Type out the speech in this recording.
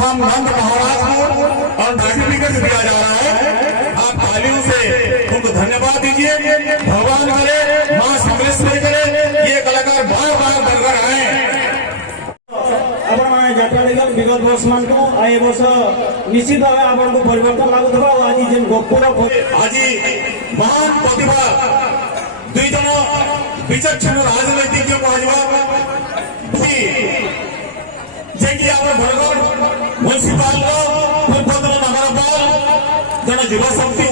हम नंद महाराज को और सर्टिफिकेट दिया जा रहा है। आप तालियों से उनको धन्यवाद दीजिए। भगवान करे, माँ समलेश्वरी करे, ये कलाकार बार बार बनकर आए। विगत वर्ष मान को आए वर्ष निश्चित भाव आपन को परिवर्तन लागू आज जेन गोपुर आज महान प्रतिभा दुई जन विचक्षण राजनीतिज्ञ म्युनिसिपाल पूर्वतन नगरपाल जन युवा शक्ति